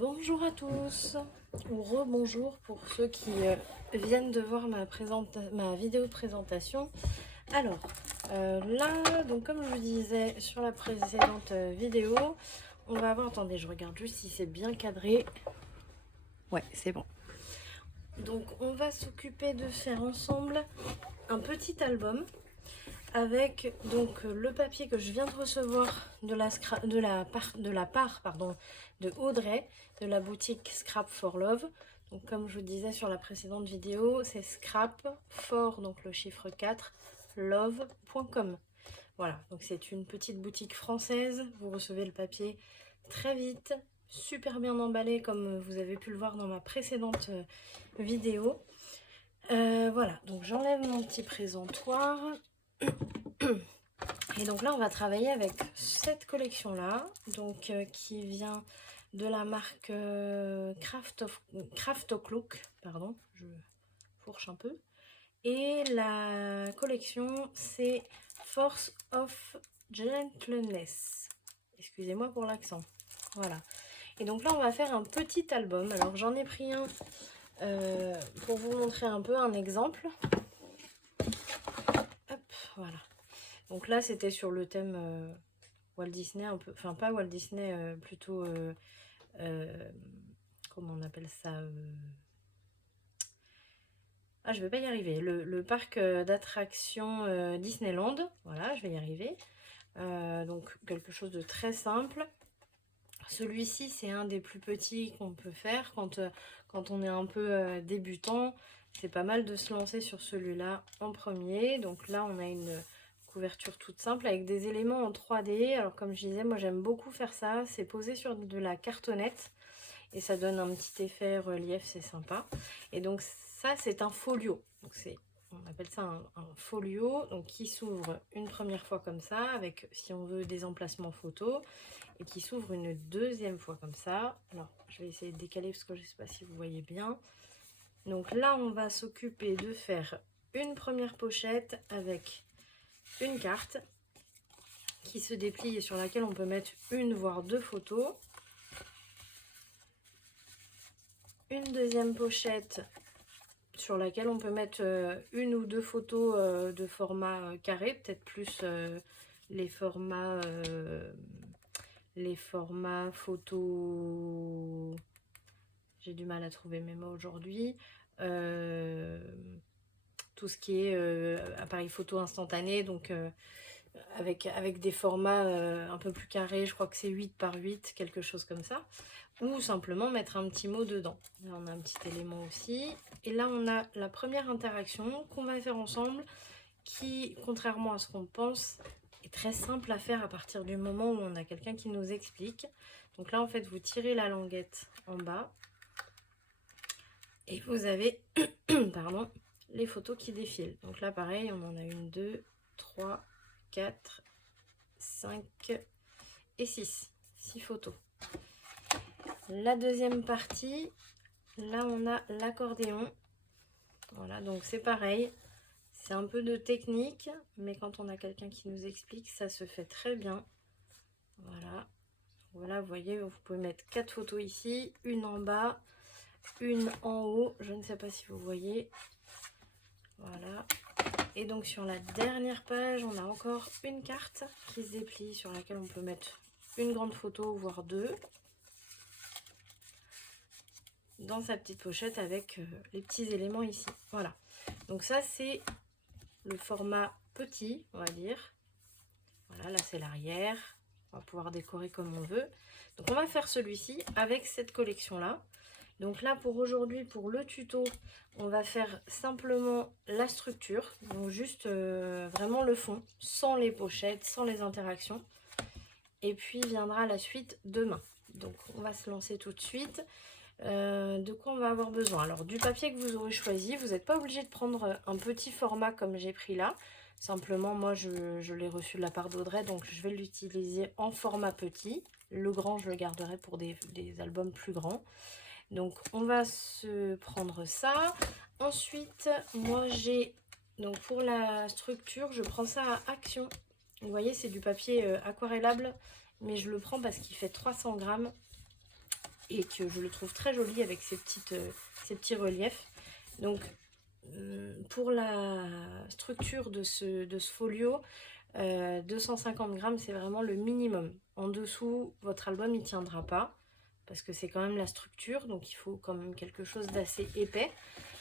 Bonjour à tous, ou rebonjour pour ceux qui viennent de voir ma vidéo de présentation. Alors, là, donc comme je vous disais sur la précédente vidéo, on va avoir, attendez, je regarde juste si c'est bien cadré. Ouais, c'est bon. Donc, on va s'occuper de faire ensemble un petit album avec donc le papier que je viens de recevoir de la part de Audrey de la boutique Scrap for Love. Donc comme je vous disais sur la précédente vidéo, c'est scrap for, donc le chiffre 4, love.com. Voilà, donc c'est une petite boutique française. Vous recevez le papier très vite, super bien emballé comme vous avez pu le voir dans ma précédente vidéo. Voilà, donc j'enlève mon petit présentoir. Et donc là, on va travailler avec cette collection-là, donc qui vient de la marque Craft of Look, pardon, je fourche un peu. Et la collection, c'est Force of Gentleness. Excusez-moi pour l'accent. Voilà. Et donc là, on va faire un petit album. Alors, j'en ai pris un pour vous montrer un peu un exemple. Hop, voilà. Donc là, c'était sur le thème Walt Disney, un peu, enfin pas Walt Disney, plutôt, comment on appelle ça Ah, je vais pas y arriver. Le parc d'attractions Disneyland, voilà, je vais y arriver. Donc quelque chose de très simple. Celui-ci, c'est un des plus petits qu'on peut faire quand on est un peu débutant. C'est pas mal de se lancer sur celui-là en premier. Donc là, on a une couverture toute simple avec des éléments en 3D. Alors comme je disais, moi j'aime beaucoup faire ça. C'est posé sur de la cartonnette et ça donne un petit effet relief, c'est sympa. Et donc ça, c'est un folio. Donc on appelle ça un folio, donc qui s'ouvre une première fois comme ça, avec, si on veut, des emplacements photos, et qui s'ouvre une deuxième fois comme ça. Alors, je vais essayer de décaler parce que je ne sais pas si vous voyez bien. Donc là, on va s'occuper de faire une première pochette avec une carte qui se déplie et sur laquelle on peut mettre une voire deux photos. Une deuxième pochette sur laquelle on peut mettre une ou deux photos de format carré, peut-être plus les formats photos. J'ai du mal à trouver mes mots aujourd'hui. Tout ce qui est appareil photo instantané, donc avec des formats un peu plus carrés, je crois que c'est 8 par 8, quelque chose comme ça. Ou simplement mettre un petit mot dedans. Là, on a un petit élément aussi. Et là, on a la première interaction qu'on va faire ensemble, qui, contrairement à ce qu'on pense, est très simple à faire à partir du moment où on a quelqu'un qui nous explique. Donc là, en fait, vous tirez la languette en bas et vous avez pardon, les photos qui défilent. Donc là, pareil, on en a une, deux, trois, 4, 5 et 6. 6 photos. La deuxième partie, là on a l'accordéon. Voilà, donc c'est pareil. C'est un peu de technique, mais quand on a quelqu'un qui nous explique, ça se fait très bien. Voilà. Voilà, vous voyez, vous pouvez mettre 4 photos ici, une en bas, une en haut. Je ne sais pas si vous voyez. Voilà. Et donc sur la dernière page, on a encore une carte qui se déplie sur laquelle on peut mettre une grande photo, voire deux, dans sa petite pochette avec les petits éléments ici. Voilà. Donc ça, c'est le format petit, on va dire. Voilà, là c'est l'arrière. On va pouvoir décorer comme on veut. Donc on va faire celui-ci avec cette collection-là. Donc là, pour aujourd'hui, pour le tuto, on va faire simplement la structure. Donc juste vraiment le fond, sans les pochettes, sans les interactions. Et puis viendra la suite demain. Donc on va se lancer tout de suite. De quoi on va avoir besoin? Alors du papier que vous aurez choisi, vous n'êtes pas obligé de prendre un petit format comme j'ai pris là. Simplement, moi je l'ai reçu de la part d'Audrey, donc je vais l'utiliser en format petit. Le grand, je le garderai pour des albums plus grands. Donc on va se prendre ça. Ensuite, moi j'ai, donc pour la structure, je prends ça à Action. Vous voyez, c'est du papier aquarellable, mais je le prends parce qu'il fait 300 grammes. et que je le trouve très joli avec ces petits reliefs. Donc pour la structure de ce folio, 250 grammes c'est vraiment le minimum. En dessous, votre album il tiendra pas parce que c'est quand même la structure, donc il faut quand même quelque chose d'assez épais.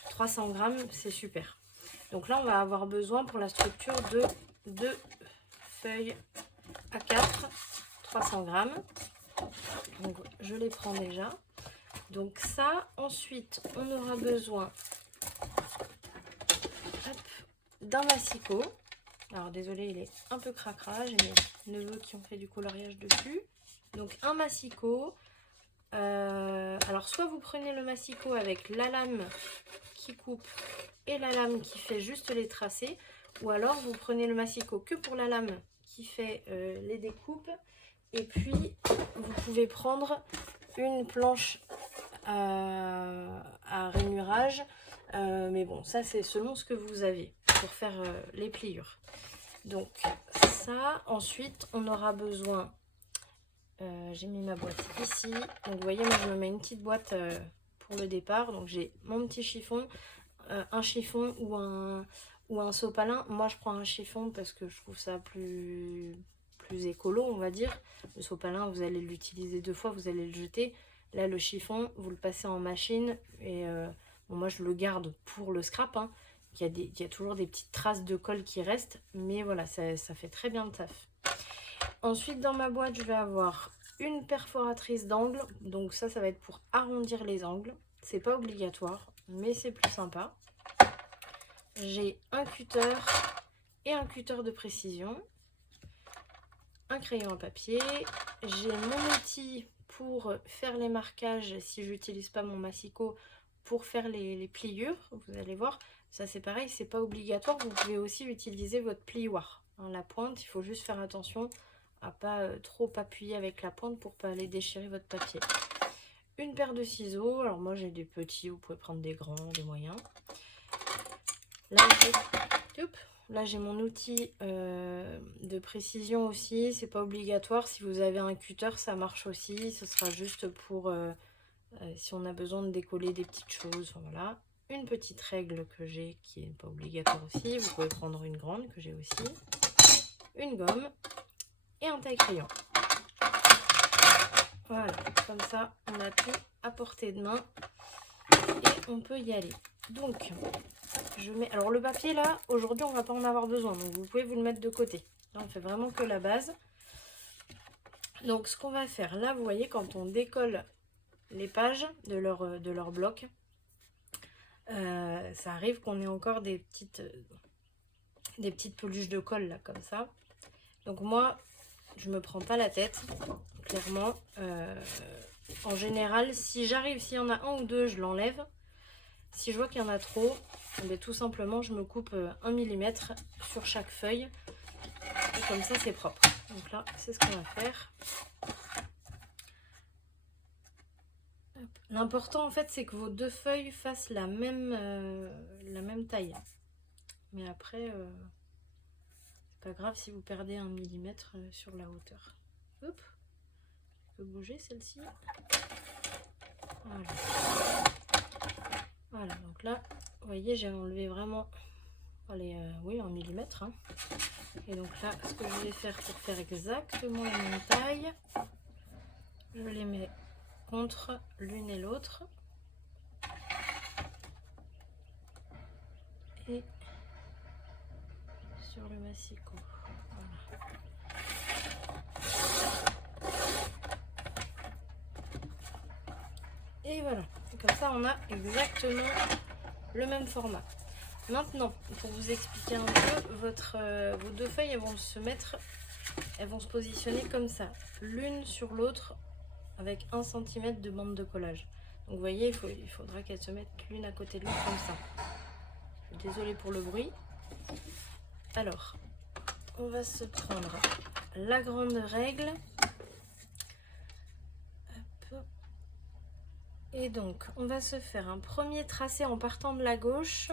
300 grammes c'est super. Donc là on va avoir besoin pour la structure de 2 feuilles A4 300 grammes. Donc je les prends déjà. Donc ça, ensuite on aura besoin d'un massicot. Alors désolé, il est un peu cracra, j'ai mes neveux qui ont fait du coloriage dessus. Donc un massicot. Alors soit vous prenez le massicot avec la lame qui coupe et la lame qui fait juste les tracés, ou alors vous prenez le massicot que pour la lame qui fait les découpes, et puis vous pouvez prendre une planche à rainurage, mais bon ça c'est selon ce que vous avez pour faire les pliures. Donc ça, ensuite on aura besoin, j'ai mis ma boîte ici, donc vous voyez moi je me mets une petite boîte pour le départ, donc j'ai mon petit chiffon, un chiffon ou un sopalin. Moi je prends un chiffon parce que je trouve ça plus écolo on va dire. Le sopalin vous allez l'utiliser 2 fois, vous allez le jeter. Là le chiffon vous le passez en machine et bon, moi je le garde pour le scrap, hein. Il y a toujours des petites traces de colle qui restent, mais voilà ça fait très bien le taf. Ensuite dans ma boîte je vais avoir une perforatrice d'angle, donc ça va être pour arrondir les angles. C'est pas obligatoire mais c'est plus sympa. J'ai un cutter et un cutter de précision, un crayon à papier, j'ai mon outil pour faire les marquages si j'utilise pas mon massicot, pour faire les pliures. Vous allez voir, ça c'est pareil, c'est pas obligatoire, vous pouvez aussi utiliser votre plioir. Hein, la pointe, il faut juste faire attention à pas trop appuyer avec la pointe pour pas aller déchirer votre papier. Une paire de ciseaux, alors moi j'ai des petits, vous pouvez prendre des grands, des moyens. Là j'ai mon outil de précision aussi, c'est pas obligatoire. Si vous avez un cutter ça marche aussi, ce sera juste pour si on a besoin de décoller des petites choses. Enfin, voilà. Une petite règle que j'ai qui n'est pas obligatoire aussi, vous pouvez prendre une grande que j'ai aussi, une gomme et un taille-crayon. Voilà, comme ça on a tout à portée de main et on peut y aller. Donc je mets, alors le papier là aujourd'hui on va pas en avoir besoin, donc vous pouvez vous le mettre de côté. Là on fait vraiment que la base. Donc ce qu'on va faire là, vous voyez quand on décolle les pages de leur bloc, ça arrive qu'on ait encore des petites peluches de colle là comme ça. Donc moi je me prends pas la tête clairement. En général s'il y en a un ou deux, je l'enlève. Si je vois qu'il y en a trop, eh tout simplement je me coupe 1 mm sur chaque feuille et comme ça c'est propre. Donc là c'est ce qu'on va faire. L'important en fait c'est que vos 2 feuilles fassent la même taille. Mais après c'est pas grave si vous perdez 1 mm sur la hauteur. Hop, je peux bouger celle-ci. Voilà. Voilà, donc là vous voyez j'ai enlevé vraiment oui 1 mm hein. Et donc là ce que je vais faire pour faire exactement la même taille, je les mets contre l'une et l'autre et sur le massicot. Voilà. Et voilà, comme ça on a exactement le même format. Maintenant, pour vous expliquer un peu, vos 2 feuilles elles vont se positionner comme ça, l'une sur l'autre avec 1 cm de bande de collage. Donc vous voyez, il faudra qu'elles se mettent l'une à côté de l'autre comme ça. Je suis désolée pour le bruit. Alors, on va se prendre la grande règle. Hop. Et donc, on va se faire un premier tracé en partant de la gauche.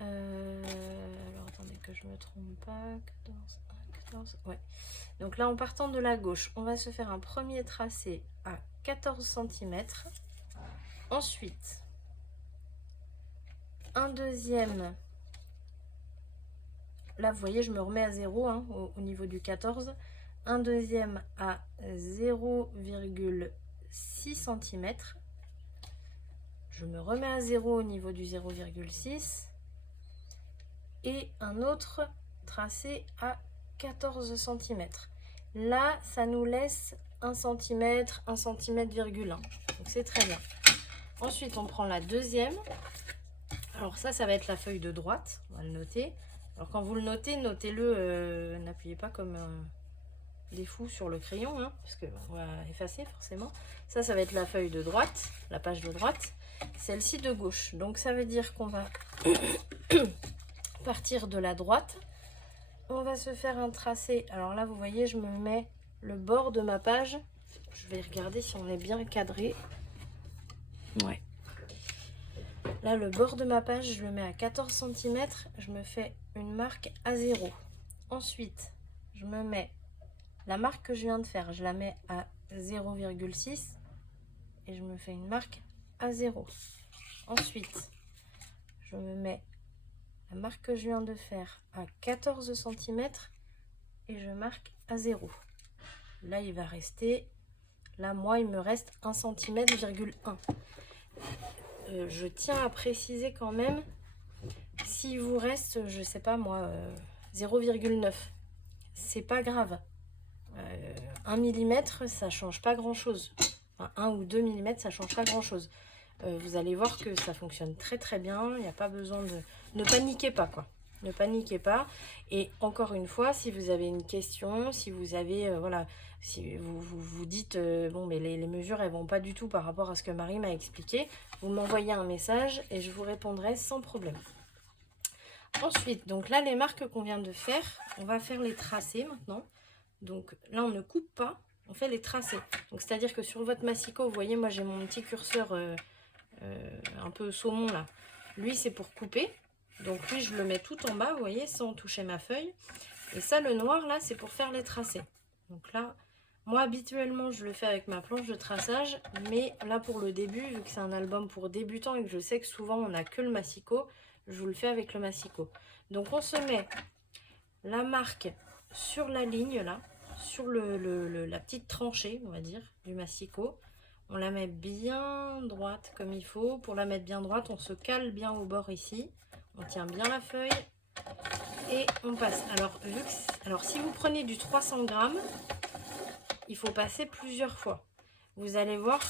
Alors, attendez que je me trompe pas. 14, ouais. Donc là, en partant de la gauche, on va se faire un premier tracé à 14 cm. Ensuite, un deuxième. Là, vous voyez, je me remets à 0 hein, au niveau du 14. Un deuxième à 0,6 cm. Je me remets à 0 au niveau du 0,6. Et un autre tracé à 14 cm. Là, ça nous laisse 1 cm, 1 cm,1 cm. Donc, c'est très bien. Ensuite, on prend la deuxième. Alors ça va être la feuille de droite. On va le noter. Alors quand vous le notez, notez-le, n'appuyez pas comme des fous sur le crayon, hein, parce qu'on va effacer forcément. Ça va être la feuille de droite, la page de droite. Celle-ci de gauche. Donc ça veut dire qu'on va partir de la droite. On va se faire un tracé. Alors là, vous voyez, je me mets le bord de ma page. Je vais regarder si on est bien cadré. Ouais. Là, le bord de ma page, je le mets à 14 cm. Je me fais une marque à 0. Ensuite, je me mets la marque que je viens de faire. Je la mets à 0,6 et je me fais une marque à 0. Ensuite, je me mets la marque que je viens de faire à 14 cm et je marque à 0. Là, il va rester... Là, moi, il me reste 1 cm,1 cm. Je tiens à préciser quand même, s'il vous reste, je sais pas moi, 0,9, c'est pas grave. 1 mm, ça change pas grand chose. Enfin, 1 ou 2 mm, ça change pas grand chose. Vous allez voir que ça fonctionne très très bien. Il n'y a pas besoin de... Ne paniquez pas, quoi. Ne paniquez pas. Et encore une fois, si vous avez une question, si vous avez... voilà, si vous dites, bon, mais les mesures, elles vont pas du tout par rapport à ce que Marie m'a expliqué, vous m'envoyez un message et je vous répondrai sans problème. Ensuite, donc là, les marques qu'on vient de faire, on va faire les tracés maintenant. Donc là, on ne coupe pas, on fait les tracés. Donc c'est-à-dire que sur votre massicot, vous voyez, moi j'ai mon petit curseur un peu saumon là. Lui, c'est pour couper. Donc lui, je le mets tout en bas, vous voyez, sans toucher ma feuille. Et ça, le noir là, c'est pour faire les tracés. Donc là, moi habituellement, je le fais avec ma planche de traçage. Mais là, pour le début, vu que c'est un album pour débutants et que je sais que souvent, on n'a que le massicot, je vous le fais avec le massicot. Donc on se met la marque sur la ligne là, sur la petite tranchée, on va dire, du massicot. On la met bien droite comme il faut. Pour la mettre bien droite, on se cale bien au bord ici. On tient bien la feuille et on passe. Alors si vous prenez du 300 grammes, il faut passer plusieurs fois. Vous allez voir,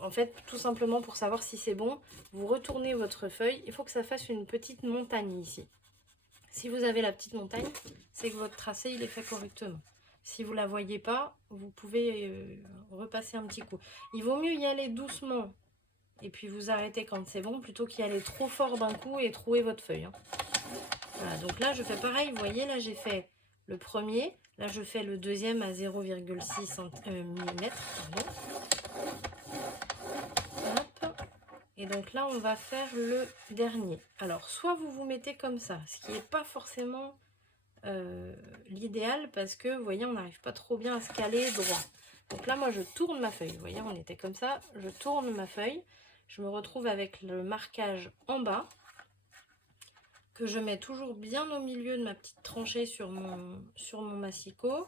en fait, tout simplement pour savoir si c'est bon, vous retournez votre feuille. Il faut que ça fasse une petite montagne ici. Si vous avez la petite montagne, c'est que votre tracé, il est fait correctement. Si vous ne la voyez pas, vous pouvez repasser un petit coup. Il vaut mieux y aller doucement et puis vous arrêtez quand c'est bon, plutôt qu'y aller trop fort d'un coup et trouer votre feuille. Hein. Voilà, donc là, je fais pareil. Vous voyez, là, j'ai fait le premier. Là, je fais le deuxième à 0,6 mm. Et donc là, on va faire le dernier. Alors, soit vous vous mettez comme ça, ce qui n'est pas forcément l'idéal parce que, vous voyez, on n'arrive pas trop bien à se caler droit. Donc là, moi, je tourne ma feuille. Vous voyez, on était comme ça. Je tourne ma feuille. Je me retrouve avec le marquage en bas que je mets toujours bien au milieu de ma petite tranchée sur mon massicot.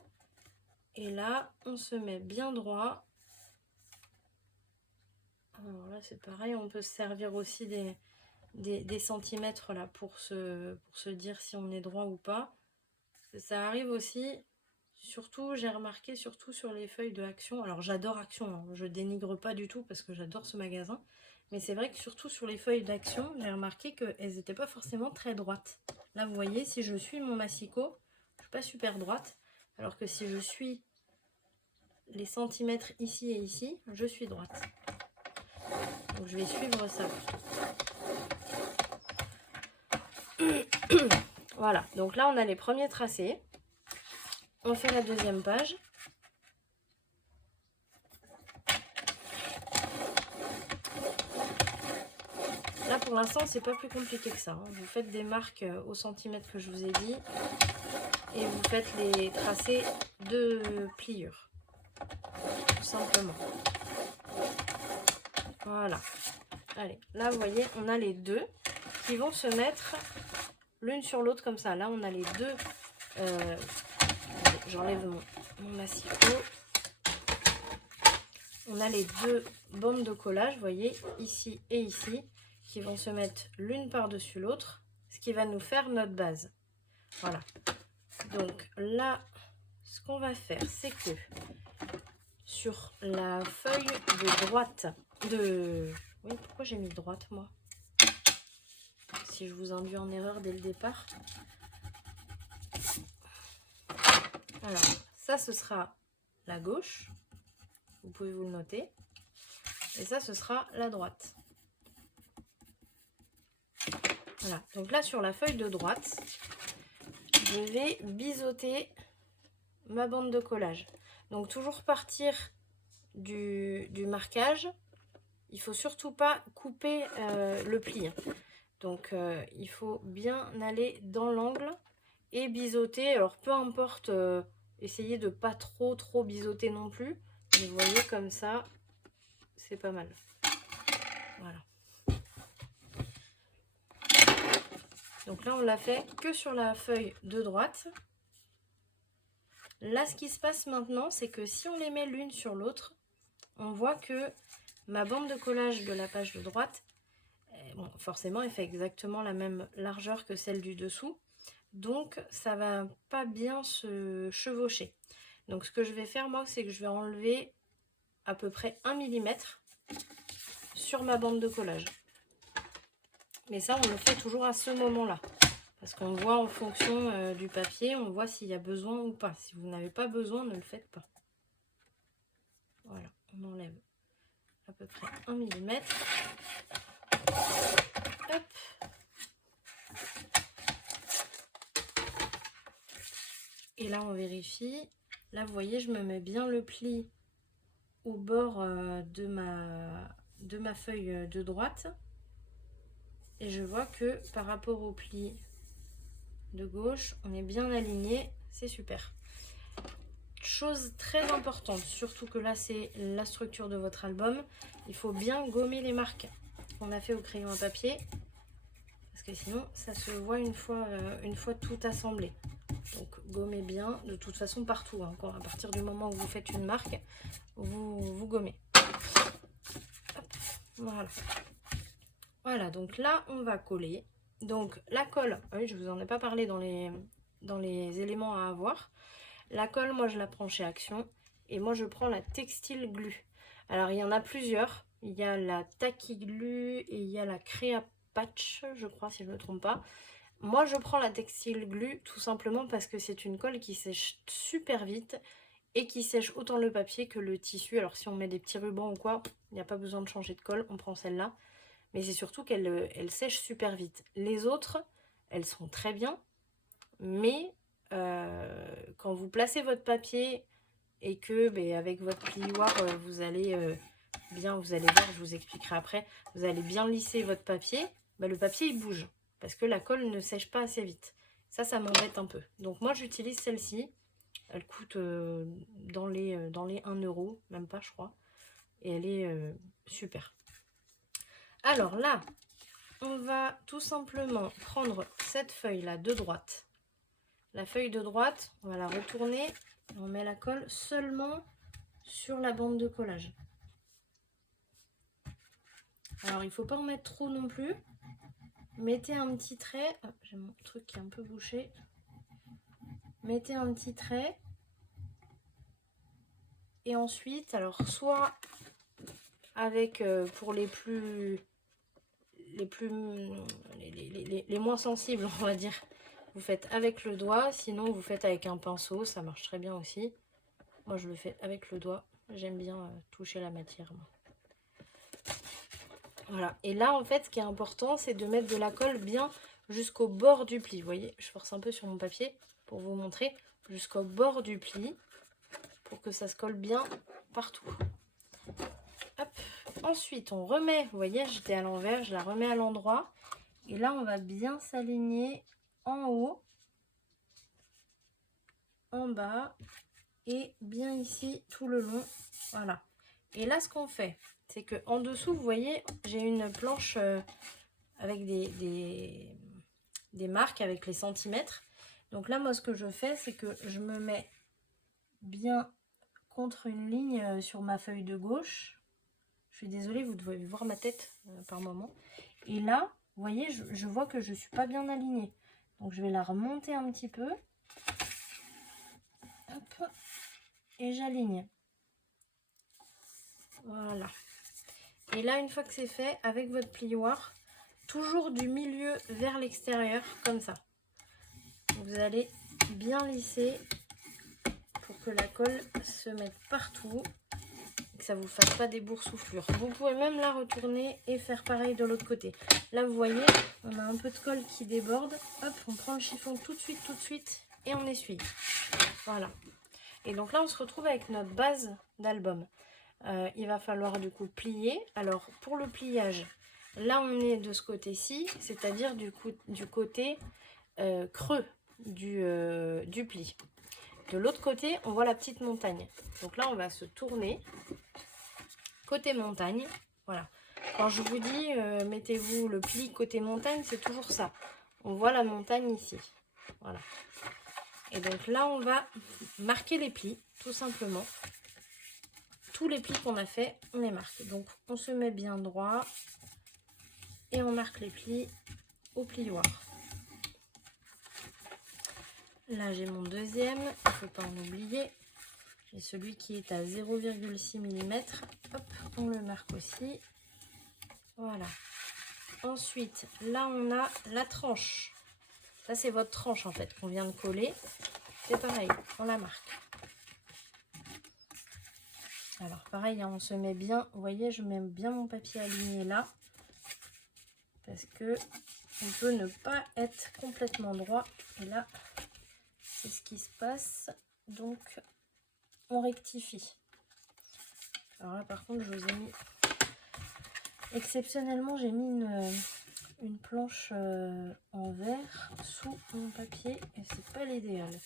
Et là, on se met bien droit. Alors là, c'est pareil. On peut se servir aussi des centimètres là pour se dire si on est droit ou pas. Ça arrive aussi, surtout, j'ai remarqué, surtout sur les feuilles de Action. Alors j'adore Action, hein, je dénigre pas du tout parce que j'adore ce magasin. Mais c'est vrai que surtout sur les feuilles d'Action, j'ai remarqué qu'elles n'étaient pas forcément très droites. Là, vous voyez, si je suis mon massicot, je suis pas super droite. Alors que si je suis les centimètres ici et ici, je suis droite. Donc je vais suivre ça. Voilà, donc là on a les premiers tracés. On fait la deuxième page. Là pour l'instant c'est pas plus compliqué que ça. Hein. Vous faites des marques au centimètre que je vous ai dit. Et vous faites les tracés de pliure. Tout simplement. Voilà. Allez, là, vous voyez, on a les deux qui vont se mettre l'une sur l'autre comme ça. Là, on a les deux. J'enlève mon massicot. On a les deux bandes de collage, vous voyez, ici et ici, qui vont se mettre l'une par-dessus l'autre, ce qui va nous faire notre base. Voilà. Donc là, ce qu'on va faire, c'est que sur la feuille de droite Oui, pourquoi j'ai mis droite, moi? Si je vous induis en erreur dès le départ. Alors, ça, ce sera la gauche. Vous pouvez vous le noter. Et ça, ce sera la droite. Voilà. Donc là, sur la feuille de droite, je vais biseauter ma bande de collage. Donc, toujours partir du marquage. Il ne faut surtout pas couper le pli. Donc, il faut bien aller dans l'angle et biseauter. Alors, peu importe, essayez de pas trop biseauter non plus. Mais vous voyez, comme ça, c'est pas mal. Voilà. Donc là, on l'a fait que sur la feuille de droite. Là, ce qui se passe maintenant, c'est que si on les met l'une sur l'autre, on voit que ma bande de collage de la page de droite, bon, forcément, elle fait exactement la même largeur que celle du dessous. Donc, ça va pas bien se chevaucher. Donc, ce que je vais faire, moi, c'est que je vais enlever à peu près 1 mm sur ma bande de collage. Mais ça, on le fait toujours à ce moment-là. Parce qu'on voit en fonction du papier, on voit s'il y a besoin ou pas. Si vous n'avez pas besoin, ne le faites pas. Voilà, on enlève à peu près 1 mm. Hop. Et là, on vérifie. Là, vous voyez, je me mets bien le pli au bord de ma feuille de droite. Et je vois que par rapport au pli de gauche, on est bien aligné. C'est super. Chose très importante, surtout que là, c'est la structure de votre album. Il faut bien gommer les marques qu'on a fait au crayon à papier. Parce que sinon, ça se voit une fois tout assemblé. Donc, gommez bien, de toute façon, partout. Hein. À partir du moment où vous faites une marque, vous gommez. Hop, voilà. Voilà, donc là, on va coller. Donc, la colle, oui, je ne vous en ai pas parlé dans les éléments à avoir. La colle, moi, je la prends chez Action. Et moi, je prends la Textile Glue. Alors, il y en a plusieurs. Il y a la Tacky Glue et il y a la Créa Patch, je crois, si je ne me trompe pas. Moi, je prends la Textile Glue tout simplement parce que c'est une colle qui sèche super vite et qui sèche autant le papier que le tissu. Alors, si on met des petits rubans ou quoi, il n'y a pas besoin de changer de colle. On prend celle-là. Mais c'est surtout qu'elle sèche super vite. Les autres, elles sont très bien. Mais quand vous placez votre papier et que avec votre plioir, vous allez voir, je vous expliquerai après, vous allez bien lisser votre papier, le papier il bouge parce que la colle ne sèche pas assez vite. Ça m'embête un peu. Donc moi j'utilise celle-ci. Elle coûte dans les 1 €, même pas je crois. Et elle est super. Alors là, on va tout simplement prendre cette feuille-là de droite. La feuille de droite, on va la retourner et on met la colle seulement sur la bande de collage. Alors, il ne faut pas en mettre trop non plus. Mettez un petit trait. Oh, j'ai mon truc qui est un peu bouché. Mettez un petit trait. Et ensuite, alors soit avec, pour les moins sensibles, on va dire, vous faites avec le doigt. Sinon, vous faites avec un pinceau. Ça marche très bien aussi. Moi, je le fais avec le doigt. J'aime bien toucher la matière. Moi. Voilà. Et là, en fait, ce qui est important, c'est de mettre de la colle bien jusqu'au bord du pli. Vous voyez, je force un peu sur mon papier pour vous montrer. Jusqu'au bord du pli. Pour que ça se colle bien partout. Hop. Ensuite, on remet. Vous voyez, j'étais à l'envers. Je la remets à l'endroit. Et là, on va bien s'aligner en haut. En bas. Et bien ici, tout le long. Voilà. Et là, ce qu'on fait, c'est que en dessous, vous voyez, j'ai une planche avec des marques, avec les centimètres. Donc là, moi, ce que je fais, c'est que je me mets bien contre une ligne sur ma feuille de gauche. Je suis désolée, vous devez voir ma tête par moment. Et là, vous voyez, je vois que je ne suis pas bien alignée. Donc, je vais la remonter un petit peu. Hop. Et j'aligne. Voilà. Et là, une fois que c'est fait, avec votre plioir, toujours du milieu vers l'extérieur, comme ça. Vous allez bien lisser pour que la colle se mette partout et que ça ne vous fasse pas des boursouflures. Vous pouvez même la retourner et faire pareil de l'autre côté. Là, vous voyez, on a un peu de colle qui déborde. Hop, on prend le chiffon tout de suite et on essuie. Voilà. Et donc là, on se retrouve avec notre base d'album. Il va falloir du coup plier. Alors, pour le pliage, là, on est de ce côté-ci, c'est-à-dire du côté creux du pli. De l'autre côté, on voit la petite montagne. Donc là, on va se tourner côté montagne. Voilà. Quand je vous dis, mettez-vous le pli côté montagne, c'est toujours ça. On voit la montagne ici. Voilà. Et donc là, on va marquer les plis, tout simplement. Tous les plis qu'on a fait, on les marque. Donc, on se met bien droit et on marque les plis au plioir. Là, j'ai mon deuxième, il ne faut pas en oublier. J'ai celui qui est à 0,6 mm. Hop, on le marque aussi. Voilà. Ensuite, là, on a la tranche. Ça, c'est votre tranche, en fait, qu'on vient de coller. C'est pareil, on la marque. Alors, pareil, hein, on se met bien, vous voyez, je mets bien mon papier aligné là. Parce que on peut ne pas être complètement droit. Et là, c'est ce qui se passe. Donc, on rectifie. Alors là, par contre, je vous ai mis... Exceptionnellement, j'ai mis une planche en verre sous mon papier. Et c'est pas l'idéal.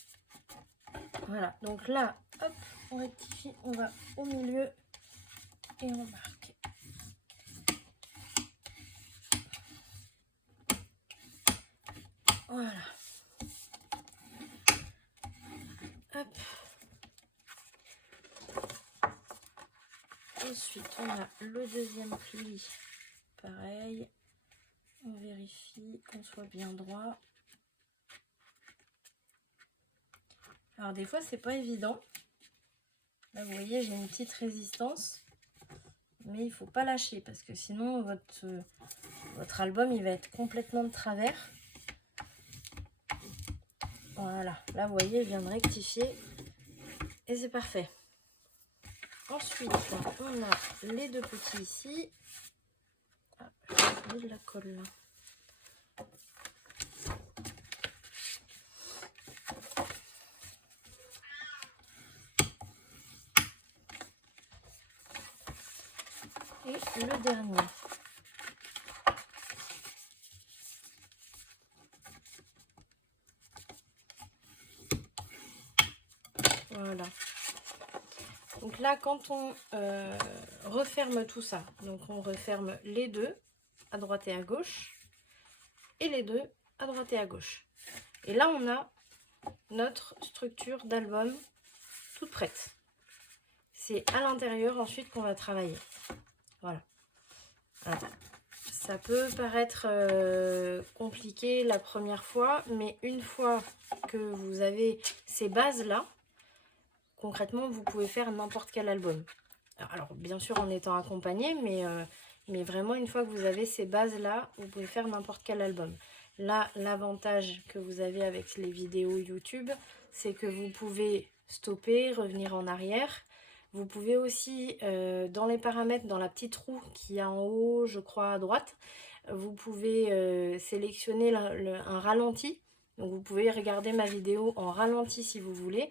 Voilà, donc là, hop, on rectifie. On va au milieu et on marque. Voilà. Hop. Ensuite, on a le deuxième pli. Pareil. On vérifie qu'on soit bien droit. Alors des fois, c'est pas évident. Là, vous voyez, j'ai une petite résistance. Mais il faut pas lâcher parce que sinon, votre album, il va être complètement de travers. Voilà. Là, vous voyez, je viens de rectifier. Et c'est parfait. Ensuite, on a les deux petits ici. Ah, j'ai de la colle là. Et le dernier. Voilà. Donc là, quand on referme tout ça, donc on referme les deux à droite et à gauche et les deux à droite et à gauche. Et là, on a notre structure d'album toute prête. C'est à l'intérieur ensuite qu'on va travailler. Voilà. Alors, ça peut paraître compliqué la première fois, mais une fois que vous avez ces bases-là, concrètement, vous pouvez faire n'importe quel album. Alors, bien sûr, en étant accompagné, mais vraiment, une fois que vous avez ces bases-là, vous pouvez faire n'importe quel album. Là, l'avantage que vous avez avec les vidéos YouTube, c'est que vous pouvez stopper, revenir en arrière. Vous pouvez aussi, dans les paramètres, dans la petite roue qui est en haut, je crois, à droite, vous pouvez sélectionner un ralenti. Donc, vous pouvez regarder ma vidéo en ralenti si vous voulez.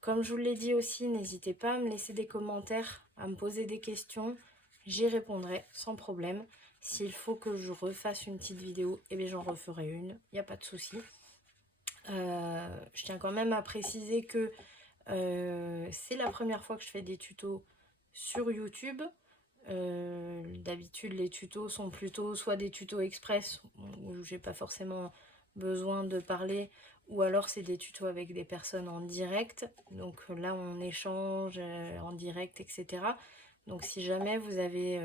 Comme je vous l'ai dit aussi, n'hésitez pas à me laisser des commentaires, à me poser des questions. J'y répondrai sans problème. S'il faut que je refasse une petite vidéo, eh bien j'en referai une, il n'y a pas de souci. Je tiens quand même à préciser que c'est la première fois que je fais des tutos sur YouTube. D'habitude les tutos sont plutôt soit des tutos express où j'ai pas forcément besoin de parler, ou alors c'est des tutos avec des personnes en direct, donc là on échange en direct, etc. Donc si jamais vous avez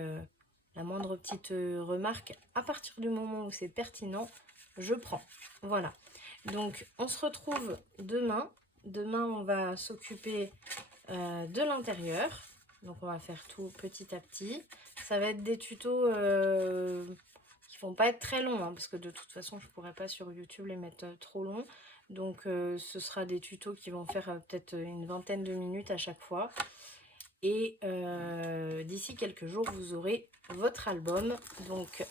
la moindre petite remarque, à partir du moment où c'est pertinent, je prends. Voilà, donc on se retrouve demain. Demain on va s'occuper de l'intérieur. Donc on va faire tout petit à petit. Ça va être des tutos qui vont pas être très longs, hein, parce que de toute façon je pourrais pas sur YouTube les mettre trop longs. Donc ce sera des tutos qui vont faire peut-être une vingtaine de minutes à chaque fois. Et d'ici quelques jours vous aurez votre album. Donc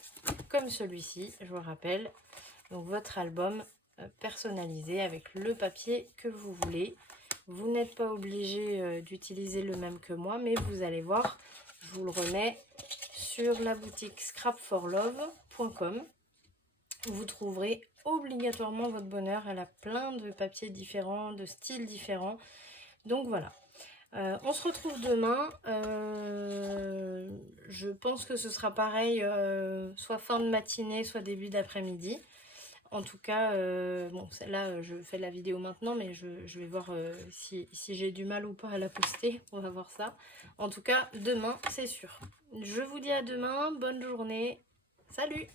comme celui-ci, je vous rappelle. Donc votre album personnalisé avec le papier que vous voulez. Vous n'êtes pas obligé d'utiliser le même que moi, mais vous allez voir, je vous le remets sur la boutique scrapforlove.com. Vous trouverez obligatoirement votre bonheur. Elle a plein de papiers différents, de styles différents. Donc voilà. On se retrouve demain. Je pense que ce sera pareil, soit fin de matinée, soit début d'après-midi. En tout cas, bon, là, je fais la vidéo maintenant, mais je vais voir si j'ai du mal ou pas à la poster. On va voir ça. En tout cas, demain, c'est sûr. Je vous dis à demain. Bonne journée. Salut!